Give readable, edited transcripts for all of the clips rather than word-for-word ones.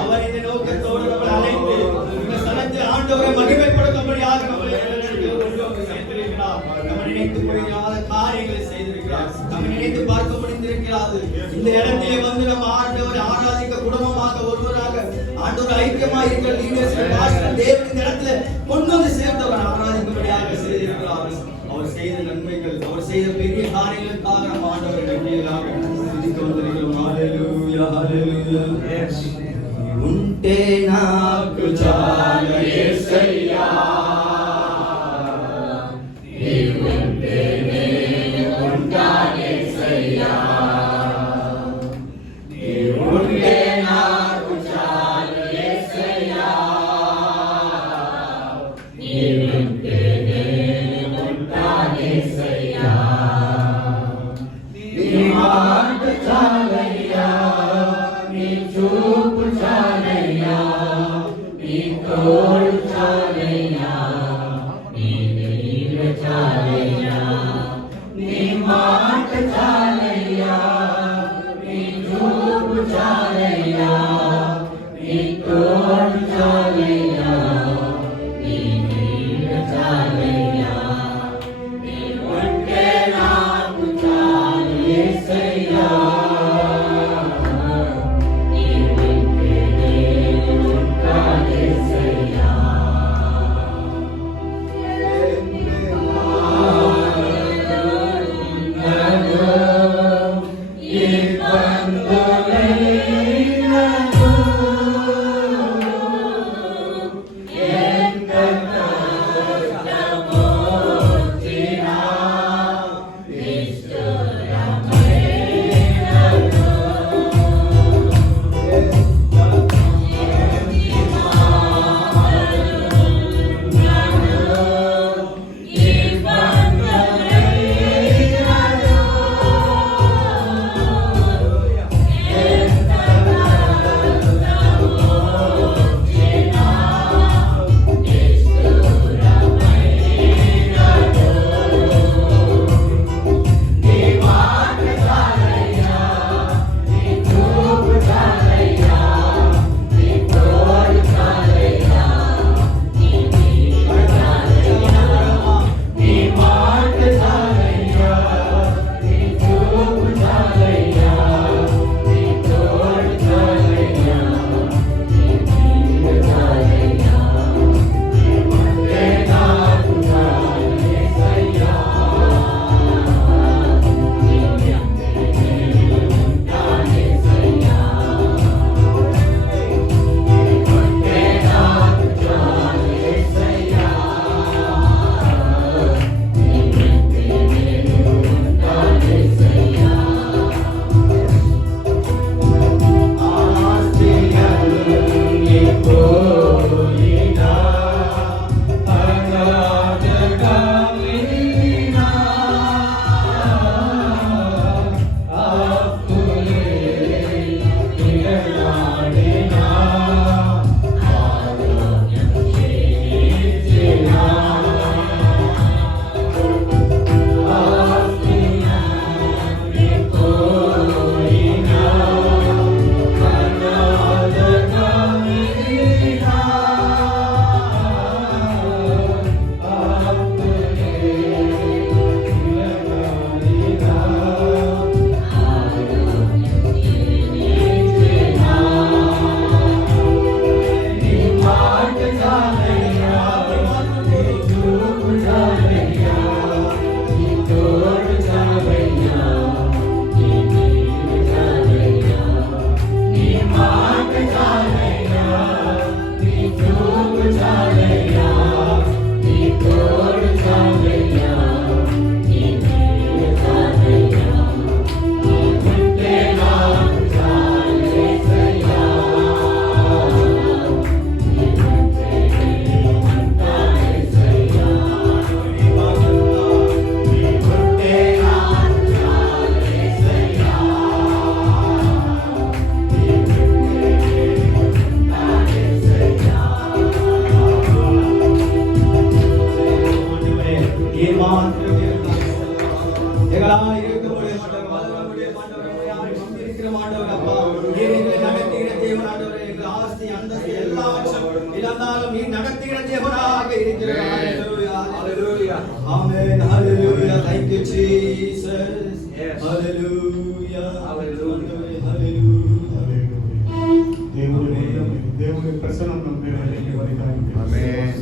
அவர் இந்த நோக்கத்தோடு நம்மை அழைத்து இந்த ஸ்தலத்தில் ஆண்டவரை மகிமைப்படுத்தும்படியாக நம்மை சேர்த்திருக்கிறார். நம்ம நினைத்து முடியாத காரியங்களை செய்திருக்கிறார். நம்ம நினைத்து பார்க்க முடிந்திருக்கிறது. இந்த இடத்திலே வந்து நம்ம ஆண்டவரை ஆராதிக்க குடும்பமாக ஒருவராக ஆண்டவர் ஐக்கியமாக இருக்கிற லீடர்ஸ் தேவன் இந்த இடத்துல கொண்டு வந்து சேர்ந்தவர் ஆராதிக்கும்படியாக செய்திருக்கிறார். அவர் செய்த நன்மைகள், அவர் செய்த பெரிய காரியங்களுக்காக நம்ம ஆண்டவரை நன்றிகளாக துதிக்க வந்திருக்கிறோம். ஹல்லேலூயா, ஹல்லேலூயா. ఉంటే నాకు చాలు యేసయ్యా, నీవుంటే నేను ఉంటాను యేసయ్యా, నీవుంటే నాకు చాలు యేసయ్యా, నీవుంటే నేను ఉంటాను యేసయ్యా, నీ మాట చాలయ్యా, నీ చూపు చాలయ్యా, నీ తోడు చాలయ్యా, నీ నీడ చాలయ్యా, నీ మాట చాలయ్యా, నీ చూపు చాలయ్యా, నీ తోడు చాలయ్యా, నీ నీడ చాలయ్యా, నీ ఉంటే నాకు చాలు యేసయ్యా. வந்தாலும் நீ நடத்துகிற தேவனாக இருக்கிறாய். Hallelujah. Amen. Hallelujah. Thank you Jesus. Hallelujah. Hallelujah. தேவனுடைய பிரசன்னம் நம் மேல் இறங்கி வருகிறது. ஆமென்.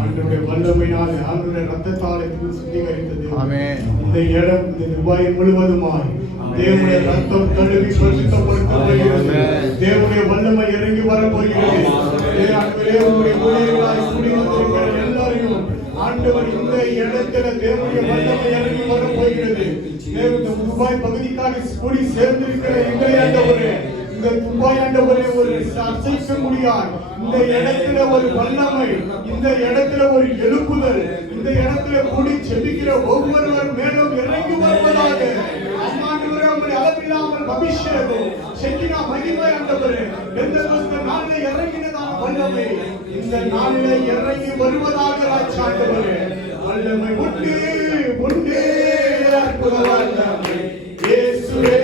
ஆண்டவருடைய வல்லமையால் ஆண்டவருடைய இரத்தத்தால் இது சுத்திகரித்தது. ஆமென். இந்த இடம் இந்த துபாய் முழுவதுமாய் தேவனுடைய இரத்தம் கழுவி பரிசுத்தப்படுத்தப்படுகிறது. தேவனுடைய வல்லமை இறங்கி வரப்போகிறது. ஆண்டவரே உம்முடைய ஊழியர்களாய் கூடி வந்திருக்கிற எல்லாரையும் ஆண்டவர் இந்த இடத்துல தேவனுடைய வல்லமை இறங்கி வரப்போகிறது. தேவனுடைய துபாய் பகுதிக்காக கூடி சேர்ந்திருக்கிற எங்களை ஆண்டவரே இந்த துபாய் ஆண்டவரே ஒரு அசைக்க முடியாது. இந்த இடத்துல ஒரு வல்லமை, இந்த இடத்துல ஒரு எழுப்புதல், இந்த இடத்துல கூடி செபிக்கிற ஒவ்வொருவர் மேலும் இறங்கி வருவதாக. ஆண்டவரே உம்முடைய அளவில்லாமல் அபிஷேகம் செக்கினா மகிமை ஆண்டவரே பெந்தெகோஸ்தே நாளிலே இறங்கினதான வல்லமை இந்த நாளிலே இறங்கி வருவதாக ராஜா ஆண்டவரே. வல்லமை உண்டு உண்டு அற்புத வல்லமை இயேசுவே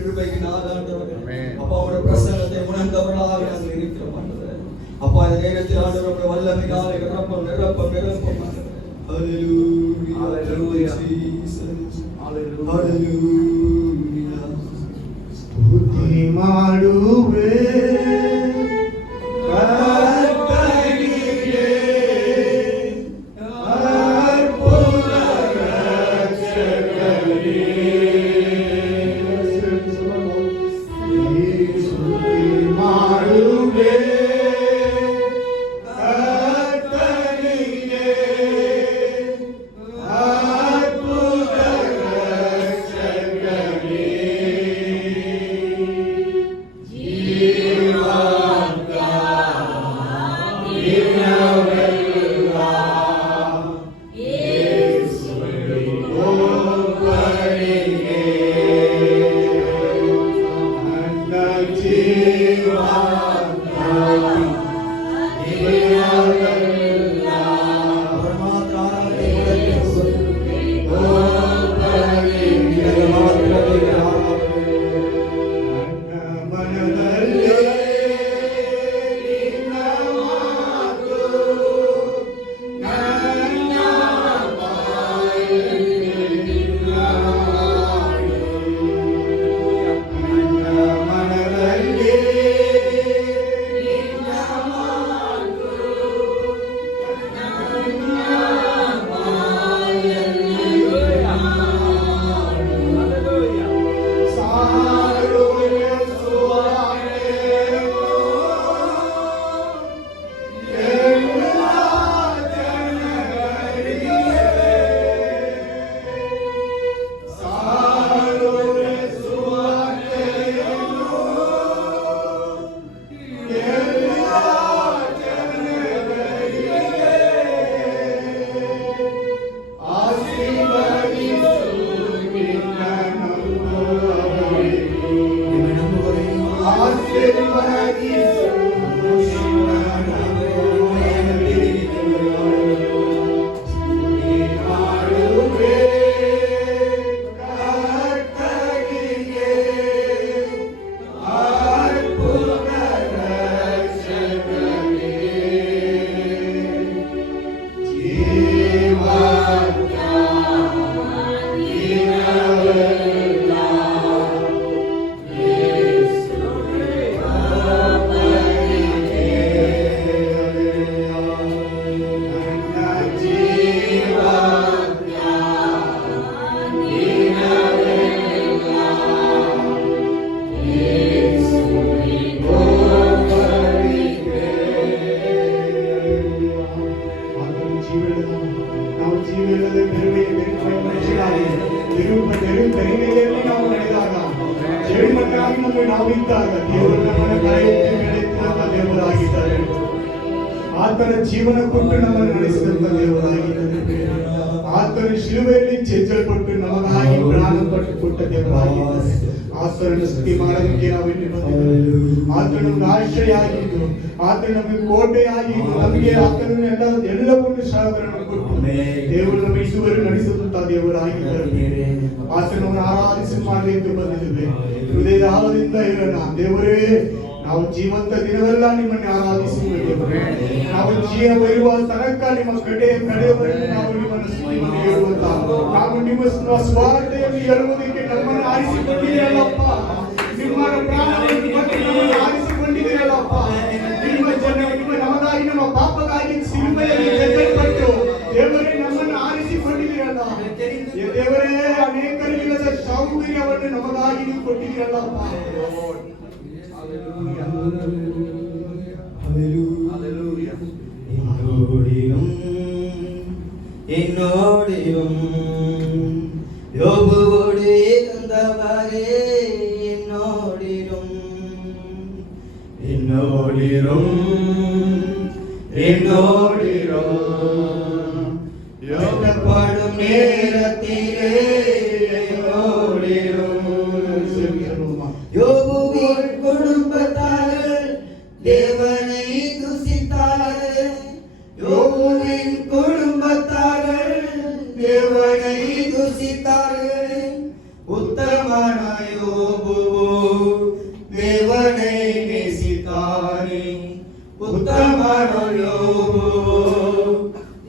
கிருபையினால் ஆண்டவரே அப்பா உடைய பிரசன்னத்தை உணர்ந்தவர்களாக நாங்கள் இருக்கிறோம் ஆண்டவரே. அப்பா இந்த நேரத்தில் ஆண்டவரே உடைய வல்லமையினால் நிரப்பம் நிரப்பம் நிரப்பம் ஆண்டவரே. Hallelujah. Hallelujah. Jesus. Hallelujah. ಸ್ತುತಿ ಮಾಡುವೆ ಕರ್ತನಿಗೆ ಅರ್ಪುತ ರಕ್ಷಕನೇ. ಸ್ತುತಿ ಮಾಡುವೆ ಕರ್ತನಿಗೆ ಅರ್ಪುತ ರಕ್ಷಕನೇ. ಜೀವಂತ ದಿನವೆಲ್ಲ ಯೇಸುವಿಗೊಬ್ಬನಿಗೆ ನನ್ನ ಜೀವಂತ ದಿನವೆಲ್ಲ ಒಬ್ಬನಿಗೆ. ನನ್ನ ಮನದಲ್ಲಿ ನಿನ್ನ ಮಾತು, ನನ್ನ ಬಾಯಲ್ಲಿ ನಿನ್ನ ಹಾಡು. ನನ್ನ ಮನದಲ್ಲಿ ನಿನ್ನ ಮಾತು, ನನ್ನ ಬಾಯಲ್ಲಿ ನಿನ್ನ ಹಾಡು. ಸಾರುವೆ ಸುವಾರ್ತೆಯನ್ನು ಎಲ್ಲ ಜನರಿಗೆ. ಸಾರುವೆ ಸುವಾರ್ತೆಯನ್ನು ಎಲ್ಲ ಜನರಿಗೆ. ಆಶೀರ್ವದಿಸು ನಿನ್ನ ನಂಬುವವರಿಗೆ. ಆಶೀರ್ವದಿಸು ನಿನ್ನ ನಂಬುವವರಿಗೆ. ಸ್ತುತಿ ಮಾಡುವೆ ಕರ್ತನಿಗೆ ಅರ್ಪುತ ರಕ್ಷಕನೇ. ಜೀವಂತ ದಿನವೆಲ್ಲ ಯೇಸುವಿಗೊಬ್ಬನಿಗೆ. ನನ್ನ ಜೀವಂತ ದಿನವೆಲ್ಲ ಯೇಸುವಿಗೊಬ್ಬನಿಗೆ. ಆತನು ಜೀವನದ ನಾವು ಜೀವನದ ಕರಿಮೆಯಲ್ಲಿ ನಾವು ನಡೆದಾಗ ಜೇಡಿಮಣ್ಣಾಗಿ ನಮಗೆ ನಾವಿದ್ದಾಗ ದೇವರು ನಮ್ಮನ್ನು ಕರೆಯುತ್ತಿ ನಡೆಯುತ್ತಿರುವ ದೇವರಾಗಿದ್ದಾರೆ. ಆತನ ಜೀವನ ಕೊಟ್ಟು ನಮ್ಮನ್ನು ನಡೆಸಿದಂತ ದೇವರಾಗಿದ್ದಾರೆ. ಆತನ ಶಿಲುಬೆಯಲ್ಲಿ ಚೆಚ್ಚಲ್ಪಟ್ಟು ನಮಗಾಗಿ ಪ್ರಾಣ ಪಟ್ಟು ಕೊಟ್ಟ ದೇವರಾಗಿದ್ದಾರೆ. ಆತನನ್ನು ಸ್ತುತಿ ಮಾಡೋದಕ್ಕೆ ನಾವು ಇಲ್ಲಿ ಬಂದಿದ್ದೇವೆ. ಆತನು ನಮಗೆ ಆಶ್ರಯ ಆಗಿದ್ದು, ಆತನು ನಮಗೆ ಕೋಟೆಯಾಗಿದ್ದು, ನಮಗೆ ಆತನು ಎಲ್ಲವನ್ನು ಸಹಕಾರವನ್ನು ಕೊಟ್ಟು ದೇವರು ನಮಗೆ ಇದುವರೆಗೂ ನಡೆಸಿದಂತ ದೇವರಾಗಿದ್ದಾರೆ. ಆತನನ್ನು ಆರಾಧಿಸಿ ಮಾಡಲಿಕ್ಕೆ ಬಂದಿದ್ದೇವೆ. ಹೃದಯದ ಆಳದಿಂದ ಇರೋಣ. ದೇವರೇ, ನಾವು ಜೀವಂತ ದಿನವೆಲ್ಲ ನಿಮ್ಮನ್ನು ಆರಾಧಿಸುತ್ತೇವೆ ದೇವರೇ. ನಾವು ಜೀವವಿರುವ ತನಕ ನಿಮ್ಮ ಕಡೆಯವರೆಗೂ ನಾವು ನಿಮ್ಮನ್ನು ಸ್ತುತಿಯನ್ನು ಹೇಳುವಂತ, ನಾವು ನಿಮ್ಮ ಸ್ವಾರ್ಥೆಯಲ್ಲಿ ಹೇಳುವುದಕ್ಕೆ ನಮ್ಮನ್ನು ಆರಿಸಿಕೊಂಡಿದ್ದೀರಲ್ಲಪ್ಪ. ನಿಮ್ಮ ಪ್ರಾಣವನ್ನು ಕೊಟ್ಟು ನಮ್ಮನ್ನು ಆರಿಸಿಕೊಂಡಿದ್ದೀರಲ್ಲಪ್ಪ. ನಿಮ್ಮ ನಮಗಾಗಿ ನಮ್ಮ ಪಾಪಗಾಗಿ ಸಿಲುಬೆಯಲ್ಲಿ ಚೆಚ್ಚಲ್ಪಟ್ಟು ದೇವರೇ ನಮ್ಮನ್ನು ಆರಿಸಿಕೊಂಡಿದ್ದೀರಲ್ಲ. ದೇವರೇ, ಅನೇಕರಿಲ್ಲದ ಸೌಕರ್ಯವನ್ನು ನಮಗಾಗಿ ನೀವು ಕೊಟ್ಟಿದ್ದೀರಲ್ಲಪ್ಪ. என்னோடியும் யோபுவோடு தந்தவரே என்னோடிரும் என்னோடிரும் என்னோடிரும் யோகப்படும் நேரத்திலே என்னோடிரும். யோபுவின் குடும்பத்தார்கள் தேவனை துசித்தார்கள். யோபுவின் குடும்பத்தார்கள் தேவனை துசித்தார்கள். உத்தமனான யோபு உத்தமனோ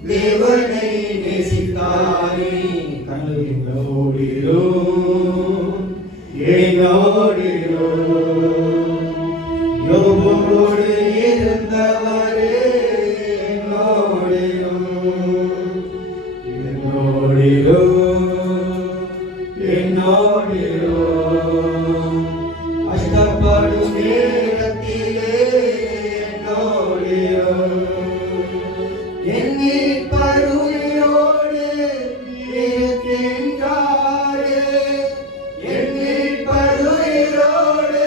தேவனை நேசித்தாரே. கண்ணோடிரோ என்னோடிரோ யோபோடு இருந்தவரே என்னோடிரோ என்னோடிரோ என்னோடிரோ கஷ்டப்படும் நேரத்திலே என்னோடிரோ என்னை பருமையோடு இருக்கின்றாரே. என்னை பருமையோடு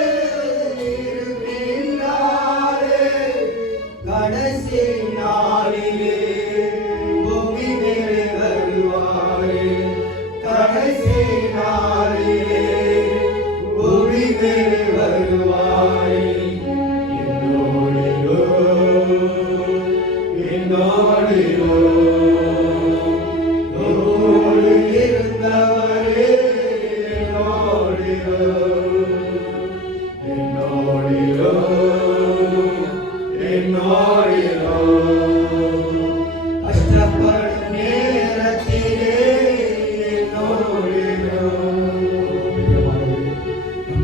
இருக்கின்றாரே. கடைசி நாளிலே பூமி மேலே வருவாரே. கடைசி நாளிலே பூமி மேலே வருவாரே. என்னோடிரோ என்னோடிரோ என்னோடு இருந்தவரே என்னோடிரோ என்னோடிரோ என்னோடிரோ கஷ்டப்படும் நேரத்திலே என்னோடிரோ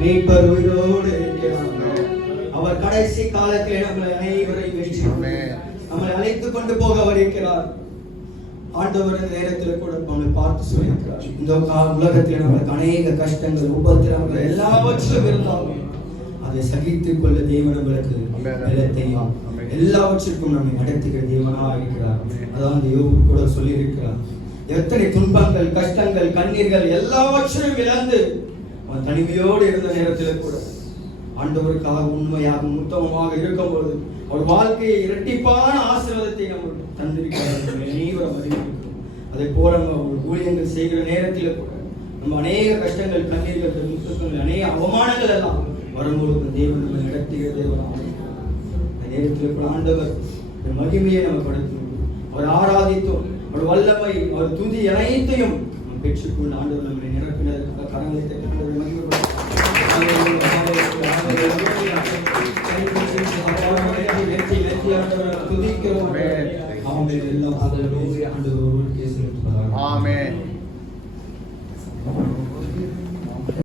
மீட்பர் உயிரோடு இருக்கிறார். அவர் கடைசி காலத்திலே நம்மளை அனைவரையும் வெற்றி நம்மளை அழைத்துக் கொண்டு போக அவர் இருக்கிறார். ஆண்டவர் இந்த நேரத்தில் கூட நம்மளை பார்த்து சொல்லியிருக்கிறார். இந்த உலகத்தில் நம்மளுக்கு அநேக கஷ்டங்கள் உபத்திரவங்கள் எல்லாவற்றிலும் இருந்தாலும் அதை சகித்துக் கொள்ள தேவன் நம்மளுக்கு பலத்தையும் எல்லாவற்றிற்கும் நம்மை நடத்துகிற தேவனாக இருக்கிறார். அதான் அந்த யோபு கூட சொல்லி இருக்கிறார். எத்தனை துன்பங்கள் கஷ்டங்கள் கண்ணீர்கள் எல்லாவற்றையும் இழந்து அவன் தனிமையோடு இருந்த நேரத்தில் கூட ஆண்டவருக்காக உண்மையாக உத்தமமாக இருக்கும்போது அவர் வாழ்க்கையை இரட்டிப்பான ஆசீர்வாதத்தை நம்ம தந்திருக்கிறார். அனைவரும் அறிந்திருக்கிறோம். அதை போல நம்ம ஊழியங்கள் செய்கிற நேரத்தில் கூட நம்ம அநேக கஷ்டங்கள் கண்ணீர்கள் துன்பங்கள் அநேக அவமானங்கள் எல்லாம் வரும்போது தேவன் நம்ம நடத்துகிற தேவனாக அந்த நேரத்தில் கூட ஆண்டவர் மகிமையை நம்ம படுத்தணும். அவர் ஆராதித்தோம். அவர் வல்லமை அவர் துதி அனைத்தையும் நம்ம பெற்றுக்கொண்டு ஆண்டவர் நம்மளை நிரப்பினதற்காக கரங்களை மகிமைப்படுத்த